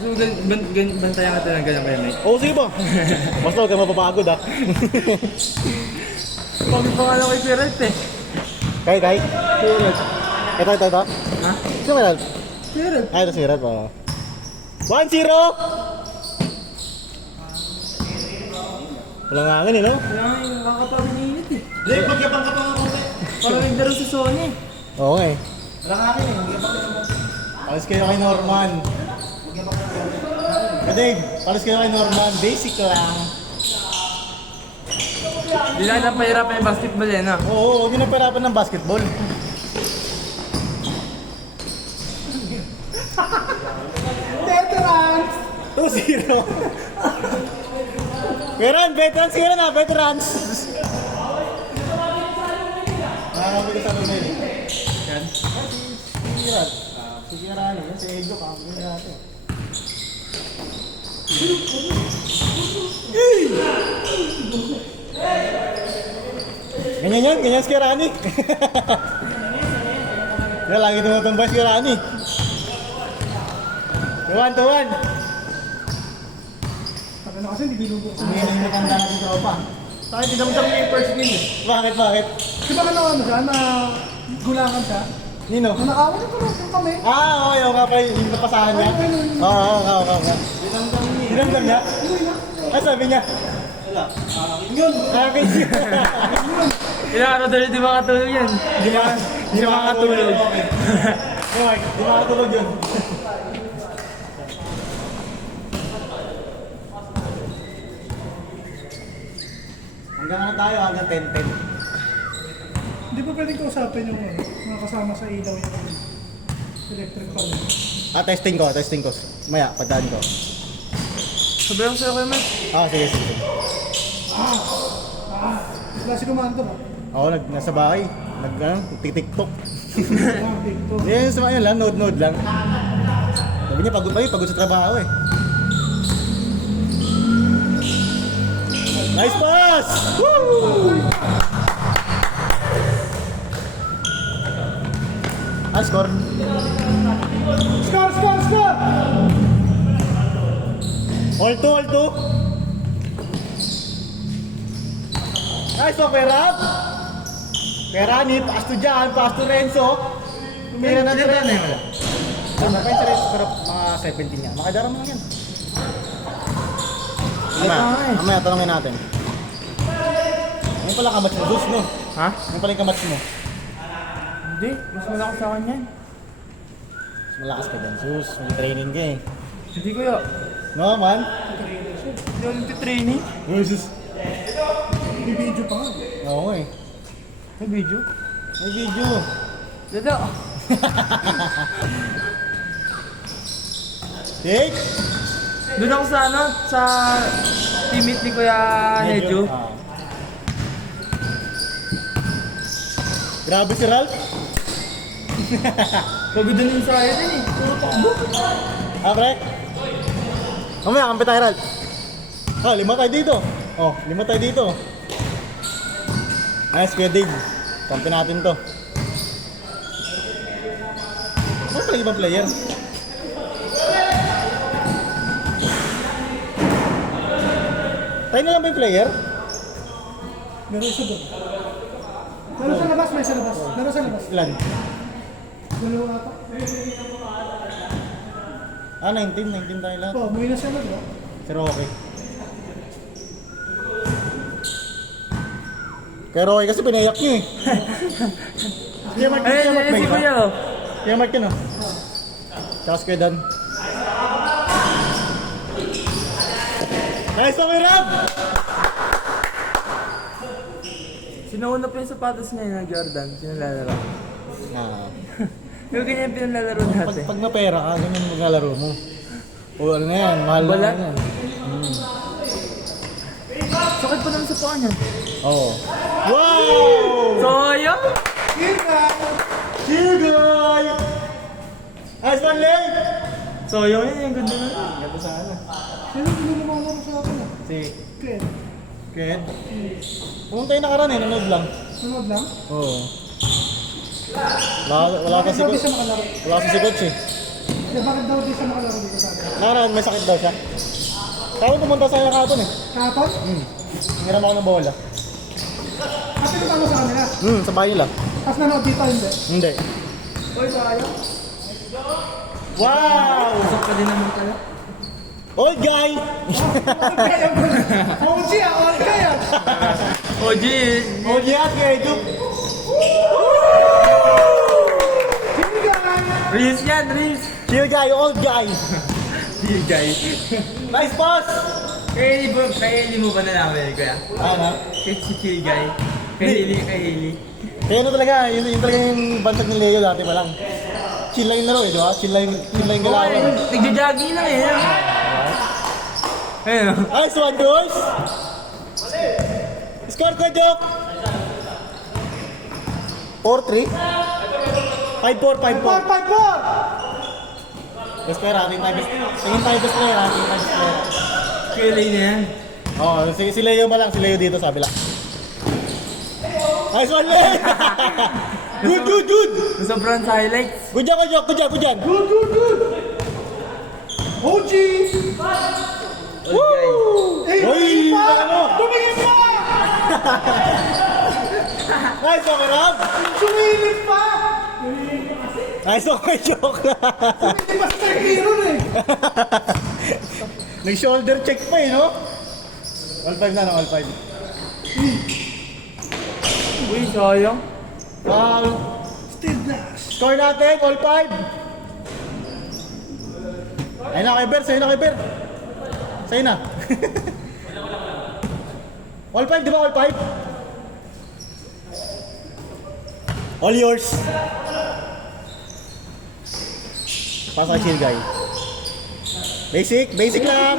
So, bantayan ka talaga ng ganyan, mate. Oo, sige ba? Basta huwag ka mapapagod ah. Pagod pa nga lang kay Piret eh. Kay? Piret. Ito. Ha? Sino meron? Piret. Ay, ito si Red pa. 1-0! Walang hangin eh, no? Kaya nga yung nakakapagod ng init eh. Dave, magyabang ka pa nga konti. Parang naglaro sa Sony. Oo nga eh. Walang akin eh, magyabang ka naman. Palis kayo kay Norman. Dave, palis kayo kay Norman. Basic lang. Hindi lang napahirapan yung basketball eh, no? Oo, huwag nyo na perapan ng basketball. Veterans! 2-0. Veterans sila na, veterans. Nakakapit ka sa Romel. Yan. Sigiran. Sigiran, yan sa Edyo, kakapitin natin. Ganyan si Kirani. Yan, lagi tumutumbay si Kirani. 2-1. Sabi na kasi, hindi binubo. Sumingin yung matanda natin tropa. Tayo, dinamdam niya yung first game eh. Bakit? Di ba ano siya, na gulangan siya? Nino? Nung nakawan yung kami. Okay, oo nga pala yung napasahan niya. Oo. Dinamdam niya? Ano sabi niya? Wala. Yun. Okay. Ilang araw dali di makatulog yan. Di makatulog. Okay, di makatulog yun. Hanggang ano tayo? Hanggang 10-10. Hindi ba pwedeng kausapin yung mga kasama sa ilaw yung electric pan? Testing ko. Maya, pagdaan ko. Sabi ko sa'yo kayo, mate. Sige. Klase kumando ba? Ako, nasa bahay. TikTok. TikTok. Yan, sa mga lang, node lang. Sabi niya, pagod sa trabaho eh. Nice pass! Woo! Score? Score! All two. Nice pa, Perap! Perani, pass to Jan, pass to Renzo. Tumira na Dito na yun. Maka interest pero mga 17 niya. Makadara mo lang yan. Mamaya, tanongin natin. Ngayon pala kamats mo, Gus, no? Ha? Ngayon pala yung kamats mo. Hindi. Mas malakas sa akin yan. Mas malakas ka dyan, Sus. May training ka eh. Hindi ko yun. No, man? Hindi ako nagtitraining. Uy, Sus. May video pa nga. Oo eh. May video. May video. Dito. Take! Doon ako sa sa teammate ni Kuya Nejo. Grabe si Ralph. Pagod din yung saya din eh. Puro takbo. Pre? Mamaya, kampi tayo, Ralph. 5 tayo dito. 5 tayo dito. Nice, Kuya Dave. Kampi natin to. Ano pala ibang player? Tayo na lang ba yung player? Meron isa doon. Meron sa labas, may sa labas. Meron sa labas. Ilan? Dalawa ata. 19 tayo lahat. Umuwi na siya na, di ba? Si Rocky. Kay Rocky kasi pinayak niyo eh. Kaya Mark, Ayun, si Kuya oh. Kaya Mark yun oh. Tsaka si Kuya Dan. Nice one, Rob! Sinuuna pa yung sapatos niya yung Jordan. Pinalalaro. Yung ganyan pinalalaro natin. Pag mapera ka, ganyan maglalaro mo. O ano na yan, mahal na Wala. yan. Sakit pa naman sa paa niya. Oo. Wow! Sayang! Cheer guy! Nice one, Lay! Sayang yan, yung ganda na yun. Ganda sana. Sino lumulungan sa akin? Si Ked. Ked. Pumunta yung nakaraan eh, nanood lang. Sunod lang? Oo. Wala kasi Grabe siya makalaro. Wala kasi si coach eh. Kaya bakit daw di siya makalaro dito sa atin? Nakaraan, may sakit daw siya. Kaya pumunta sa'yo kahapon eh. Kahapon? Hiram ako ng bola. Kasi paano sa kanila? Sa bahay nila. Tapos nanood dito, hindi. Hindi. Uy, sayang. Wow! Usap ka din naman kayo. Old guy! OG ah, OG ah! OG. Old yan, kaya Duke. Sino guys? Reels yan, reels. Chill guy, old guy. Chill guys. Nice pass! Kay Hailey mo ba nalaman kuya? Ano? Kay si Chill guy. Kay Hailey. Kaya ano talaga, yun talaga yung bantag ni Leo dati pa lang. Chill lang yung laro eh, di ba? Chill lang yung Oo, galawan. nagja-jogging lang eh. Ayun. Nice one, boys! Score ko, Joke! 4-3? 5-4, 5-4. 4-5-4! Best player, ating tayo best player, ating tayo best player. Kilay na yan. Oo, si Leo ba lang, si Leo dito sa kabila. Nice one, Leo! Good! Sobrang sa highlights. Good job! Good! OG! Woo! Eh, Uy, tumingin pa! ano? Tumingin pa! Nice one, Rob! Sumilip pa! Nice one, Joke! Hindi ba sa hero eh? Nag-shoulder check pa eh, no? All 5 na, all 5. Uy, sayang. Foul. Steve Nash. Score natin, all 5. Ayun na kay Ber, sa'yo na kay Ber. Sa'yo na. All 5, di ba all 5? All yours. Pasa chill guy. Basic lang.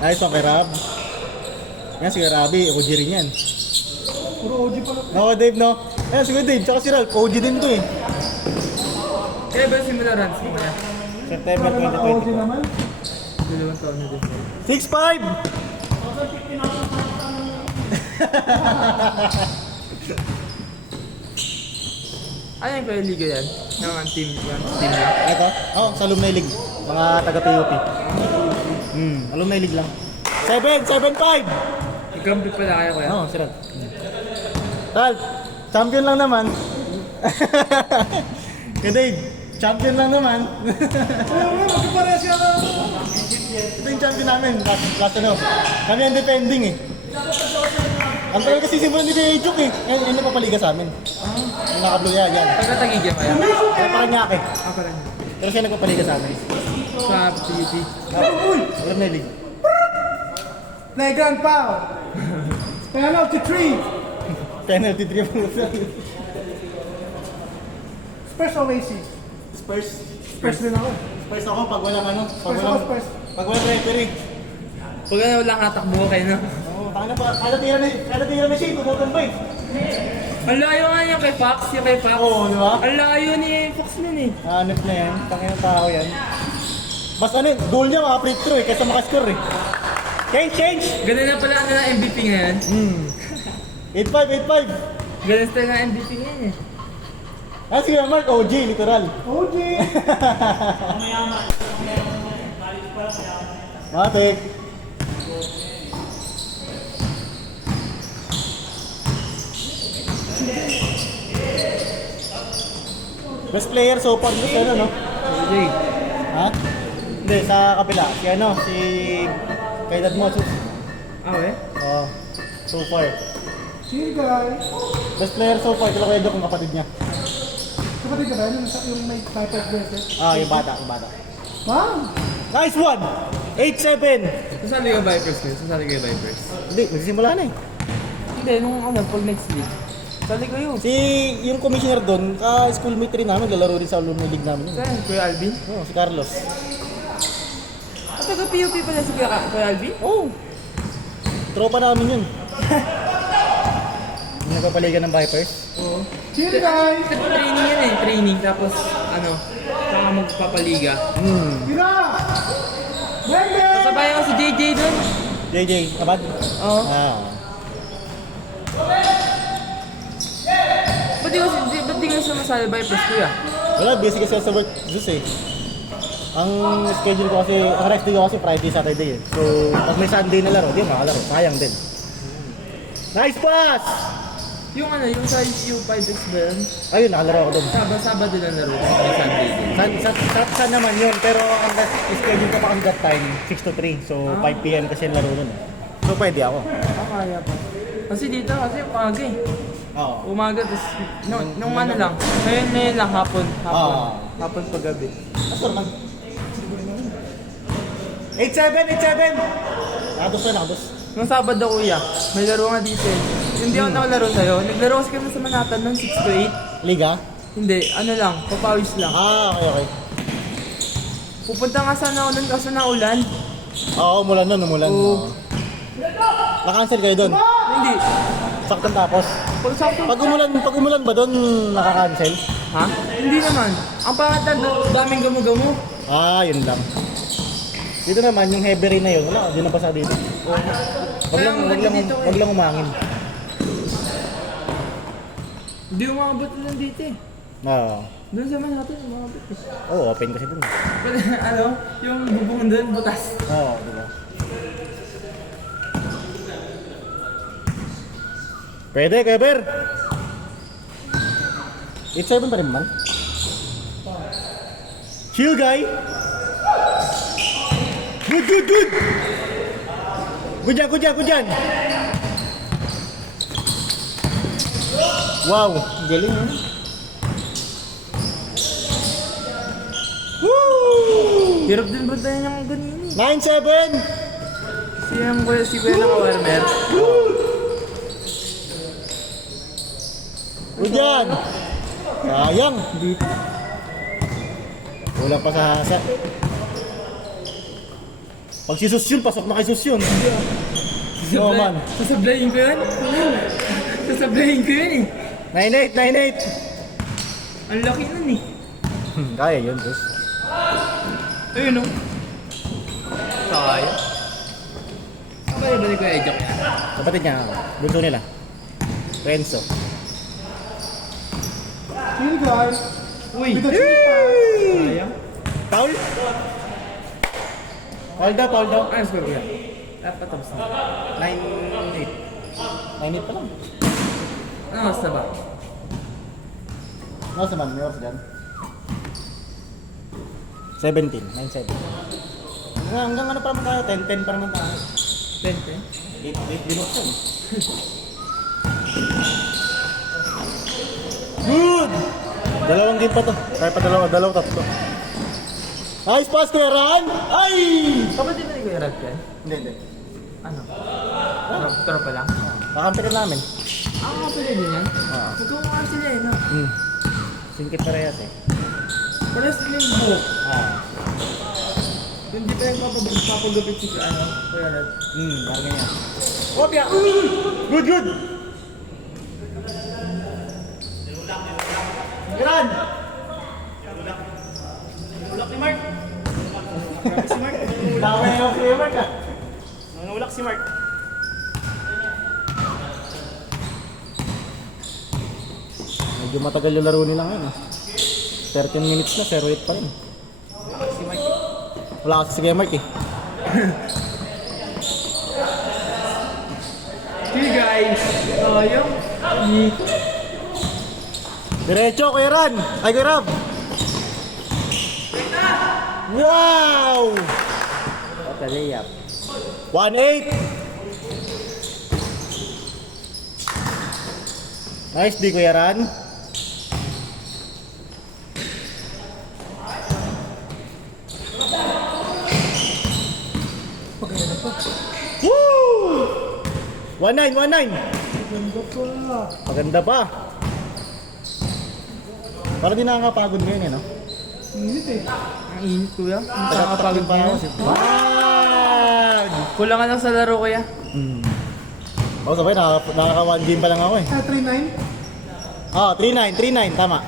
Nice one kay Rab. Yan si Rabi, OG rin yan. Puro OG pala. Oo, Dave, no? Ayan, si Dave, tsaka si Ralph, OG din to eh. Kaya ba simula runs mo na? September Sabi na OG 2022. naman. Dalawang taon na din. 6-5! Ano yung kaya liga yan? Yung team niya? Ito? Oo, sa Alumni League. Mga taga-PUP. Alumni League lang. 7-5! Nag-compete pala kayo kuya? Oo, si Ralph. Ralph, champion lang naman. Kaya Dave, champion lang naman. Ayaw nga, magkapareha siya ka. Ito yung champion namin, last ano. Kami ang defending eh. Ang tagal kasi simulan ni Kuya Juk eh. Ngayon, yun napapaliga sa amin. Yung naka-blue yan. Pagkatagigyan kaya? Kaya parang nyake. Ako lang. Pero siya nagpapaliga sa amin. Sa PUP. Alumni League. Playground foul. Penalty 3. Penalty 3 po. Spurs o AC? Spurs din ako. Spurs ako pag walang ano. Spurs ako, Spurs. Pag walang referee. Pag ano walang katakbo kayo na. Oo, tanga na ba? Kada tira na siya, tumutan pa eh. Ang layo nga yung kay Fox, Oo, di ba? Ang layo ni Fox nun eh. Hanip na yan. Tangin ng tao yan. Mas ano, goal niya mga free throw eh, kaysa makascore eh. Change! Ganun na pala ano na MVP ngayon. 8-5. Ganun style na MVP ngayon eh. Ah, sige Mark, OG, literal. OG. Matik. Best player so far si ano, no? Jay. Ha? Hindi, sa kapila. Si ano, si Kaidad Mosus. Okay. Oo. So far. Chill guys. Best player so far, kila Kuya Dok, ang kapatid niya. Kapatid ka ba? Yung may type of bracelet? Ah, yung bata. Wow. Nice one! 8-7! Sasali ka Vipers ko? Sasali ka Vipers? Hindi, nagsisimula na eh. Hindi, nung ano, pag next week. Sasali ko yun. Si, yung commissioner doon, schoolmate rin namin, lalaro rin sa alumni league namin yun. Saan? Kuya Alvin? Oo, si Carlos. At taga-PUP pala si Kuya Alvin? Oo. Tropa namin yun. Yung nagpapaliga ng Vipers. Oo. Chill guys. Training yan eh, training. Tapos, ano, saka magpapaliga. Tira. Bang! Kasabay ako si JJ doon. JJ, kabad? Oo. Ah. Ba't di ka sumasali Vipers, kuya? Wala, busy kasi sa work, Zeus eh. Ang schedule ko kasi, ang rest day ko kasi Friday, Saturday eh. So, pag may Sunday na laro, di makalaro. Sayang din. Nice pass! Yung ano, yung sa U5X ba yun? Ayun, nakalaro ako doon. Sabado din ang laro. May Sunday din. Sa naman yun, pero ang schedule ko pa ang that time, 6 to 3. So, 5 p.m. kasi yung laro nun. So, pwede ako. Kaya pa. Kasi dito, kasi umaga eh. Oo. Umaga, tapos nung ano lang. Ngayon lang, hapon. Hapon pag gabi. Astor man. 8-7! Nakados na, nakados. Nung Sabado kuya, may laro nga dito eh. Hindi ako nakalaro sa'yo. Naglaro kasi kami sa Manhattan ng 6 to 8. Liga? Hindi, ano lang, papawis lang. Okay. Pupunta nga sana ako nun kaso naulan. Oo, umulan nun, umulan. Oo. Na-cancel kayo doon? Hindi. Saktan tapos. Sakto. Pag umulan ba doon, naka-cancel? Ha? Hindi naman. Ang pangat na daming gamu-gamu. Yun lang. Dito naman, yung heavy rain na yun, wala, di na basa dito. Wag lang umangin. Hindi umabot lang dito eh. Oo. Doon sa Manhattan, umabot eh. Oo, open kasi doon. Ano, yung bubong doon, butas. Oo, diba? Pwede, Keber! 8-7 pa rin man. Chill, guy! Good! Good dyan! Wow, galing ha? Woo! Hirap din ba tayo niyang ganyan eh. 9-7! Si Kuya naka-warmer. Good yan! Sayang! Wala pa sa hasa. Pag si Sus yun, pasok na kay Sus yun. No man. Sasablayin ko yun? Sasablayin ko yun eh. 9-8! Ang laki nun eh. Kaya yun, Sus. Ayun o. Kaya. Saan ba ibalik ko yung ejok niya? Kapatid niya, bunso nila. Renzo. Chill guys. Uy! With the chill Kaya? Paul? Paul daw. Ano score ko yan? Tapos na. 9-8. 9-8 pa lang. Ano mas na ba? Ano sa man? May oras dyan? 17. 9-7. Hanggang ano pa naman tayo? 10-10 pa naman tayo. 10? 8 binuksan. Good! Dalawang game pa to. Kaya pa dalawa, tatlo. Nice pass, Kuya Ran! Ay! Kapatid na ni Kuya Rab yan? Hindi. Ano? Tropa lang? Kakampitin namin. Kapatid din yan? Magkamukha sila eh, no? Singkit parehas eh. Parehas din yung buhok. Hindi pa yung papagupit si Kuya Rab. Parang ganyan. Opya! Good! Gran! Ulak ni Mark! Grabe si Mark. Dami yung si Mark ah. Nanulak si Mark. Medyo matagal yung laro nila ngayon. 13 minutes na, 0-8 pa rin. Wala kasi si Mark eh. Hey guys! Yung... Diretso, Kuya Ran! Ay, Kuya Rab! Wow! Pataliyap. 1-8! Nice di, Kuya Ran. Woo! 1-9! Ganda pa. Maganda pa. Para di nakakapagod ngayon eh, no? Init eh. Ang init kuya. Nakakapagod pa ako. Wag! Kulangan lang sa laro kuya. Oo, sabay, nakaka-1 game pa lang ako eh. 3-9. 3-9, tama.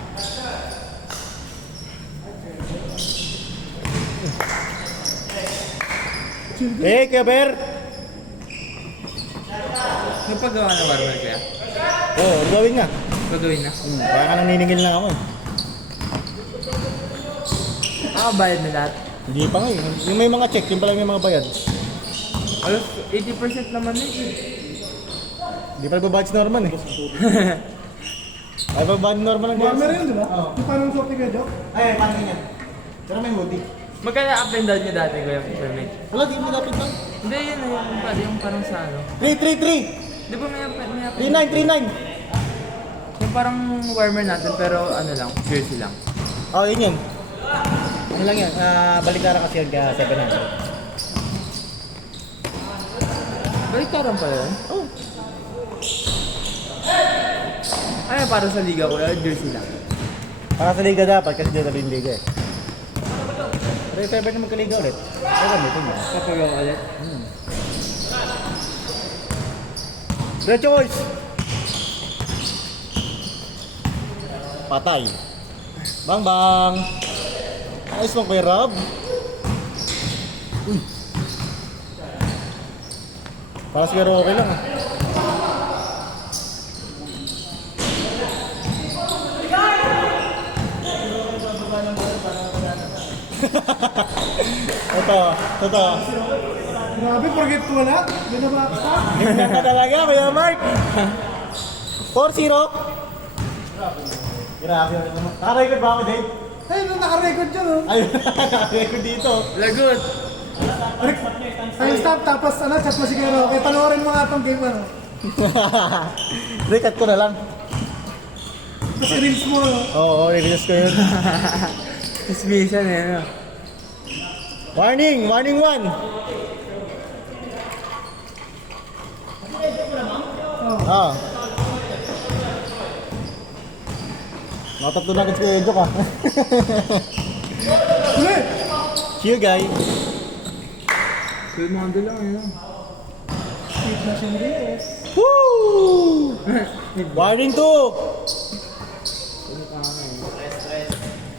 Chill guys. Eh, Kuya Ber! Napagawa na warmer kuya? Oo, gawin nga. Pagawin na. Kaya ka nang niningil lang ako eh. Nakabayad na lahat. Hindi pa nga eh. Yung may mga check, yung pala may mga bayad. Alos, 80% naman na eh. Hindi pa nagbabayad si Norman eh. Ay, babaan Norman ang Warmer gas. yun, di ba? Oo. Yung parang suot ni Kuya Joe. Ay, paano ganyan? Pero may hoodie. Magkano up and down niya dati, Kuya Permit? Wala, di mo dapat lang. Hindi, yun na yung parang sa ano. 333! Di ba may up 39! Yung parang warmer natin pero ano lang, jersey lang. Oh, yun yun. Ano lang yan? Balikara kasi yung 700. Baliktaran pala yun? Oh. Ay, para sa liga ko, jersey lang. Para sa liga dapat kasi dito yung liga eh. Pero if ever na magkaliga ulit, kaya gamitin mo. Kapag ako ulit. Great choice! Patay. Bang bang! Ayos mo kay Rob. Uy. Para siguro okay lang ah. Ito. Grabe, forget ko wala. Binabak pa. Tingnan ka talaga, Kuya Mark. 4-0. Grabe. Naka-record ba ako, Dave? Ay, nung naka-record yun, oh. Ay, naka-record dito. Lagot! Ay, stop, tapos ano, chat mo si Kuya Roque. Panoorin mo nga itong game, ano. Record ko na lang. Kasi reels mo, no. Oo, release ko yun. Dismissan eh, no? Warning 1. Ah. Natatlo na agad si Edjo ka. Ulit! Chill guy. Cool mga lang eh, no? Sweet na siya niliis. Woo! Warning 2.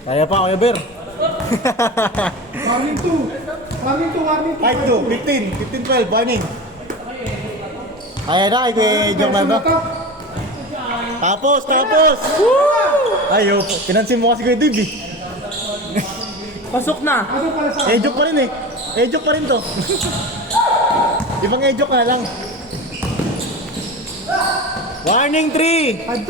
Kaya pa, Kuya Ber. Warning 2. Warning 2. 5-2, 15, 12, warning. Kaya na, kay Kuya Edjo na ba? Tapos! Ayaw, pinansin mo kasi Kuya Dave eh. Pasok na! Ano pala sa... Edjo pa rin eh. Edjo pa rin to. Ibang edjo ka na lang. Warning 3! 5-3!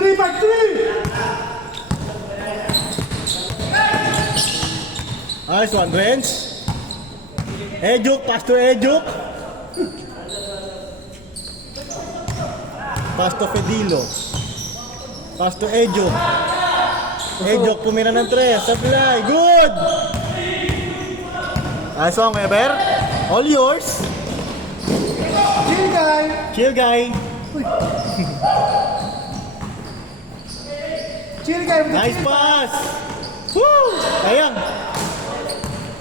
Nice one, Renz. Ejuk, pass to Ejuk. Pass to Fedilo. Pass to Ejuk. Ejuk, pumira ng 3. Supply, good! Nice one, Kuya Ber. All yours. Chill, guy! Chill, guy. Chill, guy! Nice pass. Woo! Sayang.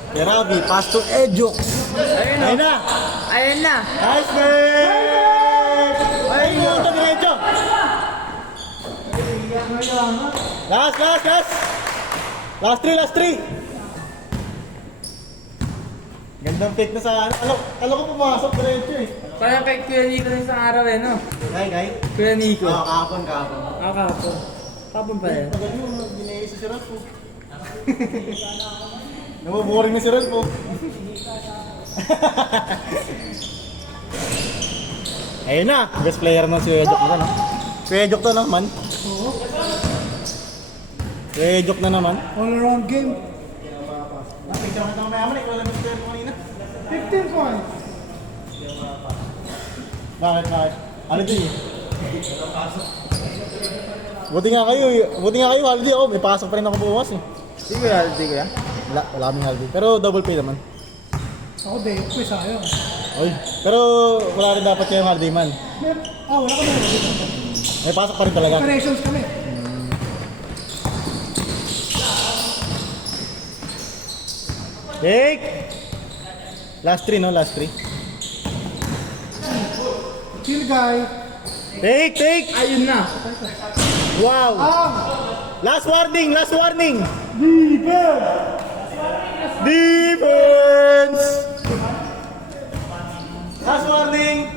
Kerabi, pass to Ejuk. Ayun Ayun na! na. Ayun na! Nice man! Ayun mo ito, diretso. Last 3. Gandang fake na sa ano. Alam ko pumasok diretso eh. Parang kay Kuya Nico na isang araw eh, no? Kay? Kuya Nico. Kahapon. Kahapon. Kahapon pa yan. Agad mo, binayay si Ralph po. Nabuboring na si Ralph po. Ayun na, best player ng si Ejok na, no? Si Ejok to naman. Si Ejok na naman. All around game. Picture ka naman mayaman, ikaw lang best player mo kanina. 15 points. Bakit? Ano din eh? Buti nga kayo, holiday ako. May pasok pa rin ako bukas eh. Di ko yan, di ko yan. Wala kaming holiday. Pero double pay naman. Ako, day off ko, sayang. Oy, pero wala rin dapat kayong holiday man. Wala ka na. May pasok pa rin talaga. Operations kami. Take! Last 3, no? Last 3. Chill, guy. Take! Ayun na! Wow! Ah! Last warning! Defense! Defense! Last warning!